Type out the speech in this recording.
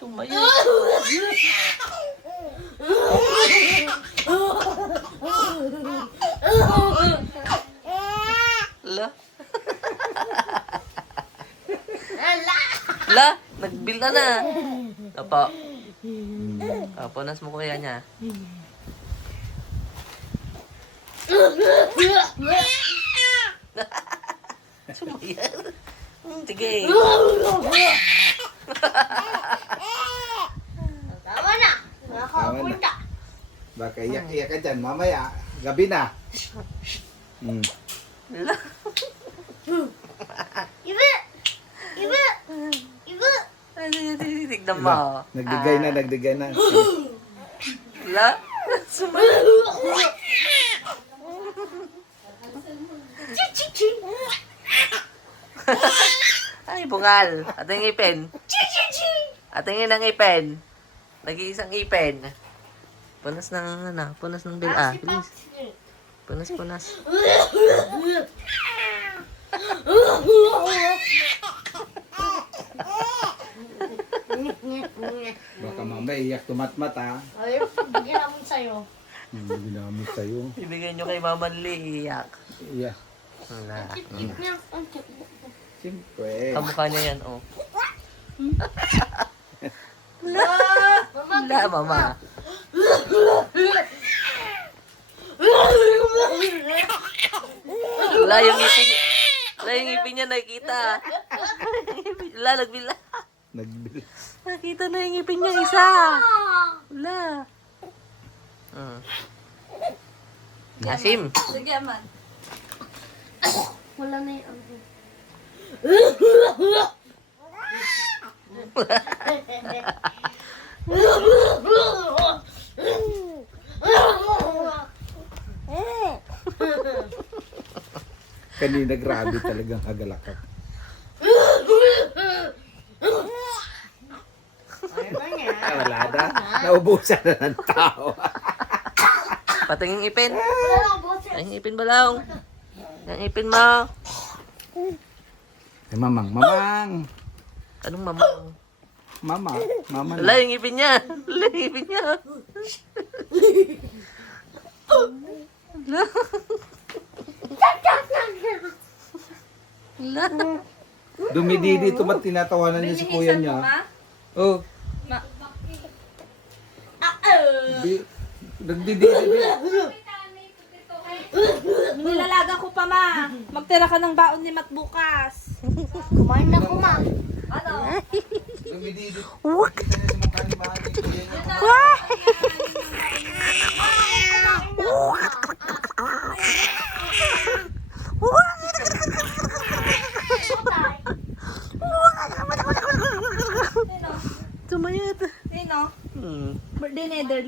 Sumayo. La. La, nagbila na. Opo. Punas mo kuya niya. Sumayo. Sige. Tama na. Nakakapunta. Baka iyak-iyak ka dyan. Mamaya, gabi na. La. Iba! Iba! Iba! Tignan mo. Nagdigay na. La. Sumayo. Chichichi! Ay, bungal. Ating ngipin. Chichichi! Atingin ang ngipin. Nag-iisang ngipin. Punas ng ano, punas ng bila. Bilis. Punas. Baka mamaya iyak tumat-mat ha. Ayaw, bigyan namin sa'yo. Ginamit sa'yo. Ibigay nyo kay Mama Lee. Iyak. Iyak. Wala. Cute niya. Ang cute. Siyempre. Kamukha niya yan, oh. Mama, Wala, Mama. Wala, yung ngipin. Wala, yung ngipin niya nakikita. Wala, nagbila. Nagbil. Nakita na yung ngipin niya isa. Wala. Asim. Sige, man. Wala na yung Kanina grabe talagang hagalakak. Ay, wala na. Naubusan na ng tao. Patingin ngipin. Wala lang, boss. Ay, ngipin balong. Yung ngipin mo. Ay, mamang. Anong mamang? Mama Wala, na. yung ngipin niya. Wala, yung ngipin niya. Wala. Wala. Dumididi tumat tinatawanan niya si kuya niya. Oh. Nagdididi. Nilalaga ko pa, ma. Magtira ka ng baon ni Mat bukas. Kumain na ko, ma. Ano? Dumididi. Wak. Tumayat. Sino? Hmm. Birthday ni Ederly.